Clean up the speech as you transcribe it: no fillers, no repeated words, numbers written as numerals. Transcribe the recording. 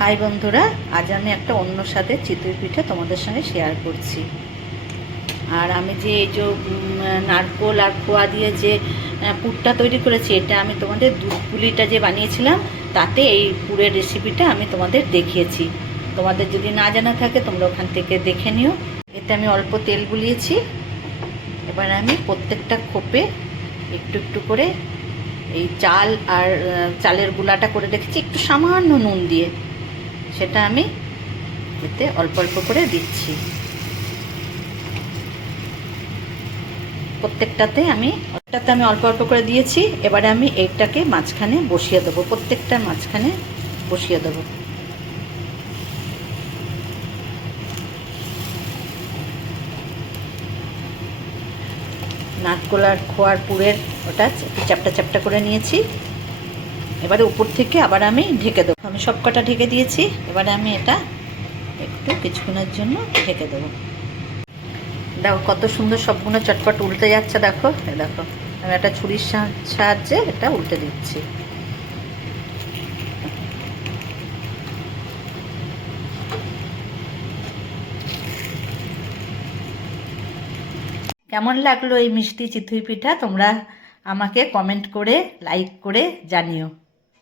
High বন্ধুরা, আজ আমি একটা অন্য স্বাদের চিতই পিঠা তোমাদের সঙ্গে শেয়ার করছি। আর আমি যে এই যে নারকোল আর খোয়া দিয়ে যে পুরটা তৈরি করেছি, এটা আমি তোমাদের দুধ পুলিটা যে বানিয়েছিলাম তাতে এই পুরের রেসিপিটা আমি তোমাদের দেখিয়েছি। তোমাদের যদি না জানা থাকে তোমরা ওখান থেকে দেখে নিও। এতে আমি অল্প তেল গুলিয়েছি। এবার আমি প্রত্যেকটা খোপে একটু একটু করে এই চাল আর চালের গুলাটা করে রেখেছি একটু সামান্য নুন দিয়ে, সেটা আমি এতে অল্প অল্প করে দিচ্ছি। প্রত্যেকটাতে আমি অল্প অল্প করে দিয়েছি। এবারে আমি এইটাকে মাঝখানে বসিয়ে দেবো, প্রত্যেকটার মাঝখানে বসিয়ে দেবো। নারকোল আর খোয়ার পুরের ওটা একটু চ্যাপটা চ্যাপটা করে নিয়েছি। এবারে উপর থেকে আবার আমি ঢেকে দেবো। আমি সব কটা ঢেকে দিয়েছি। এবারে আমি এটা একটু কিছুক্ষণের জন্য ঢেকে দেবো। দেখো কত সুন্দর সবগুলো চটপট উল্টে যাচ্ছে। দেখো দেখো, আমি একটা ছুরির সাহায্যে এটা উল্টে দিচ্ছি। কেমন লাগলো এই মিষ্টি চিতই পিঠা তোমরা আমাকে কমেন্ট করে লাইক করে জানিও।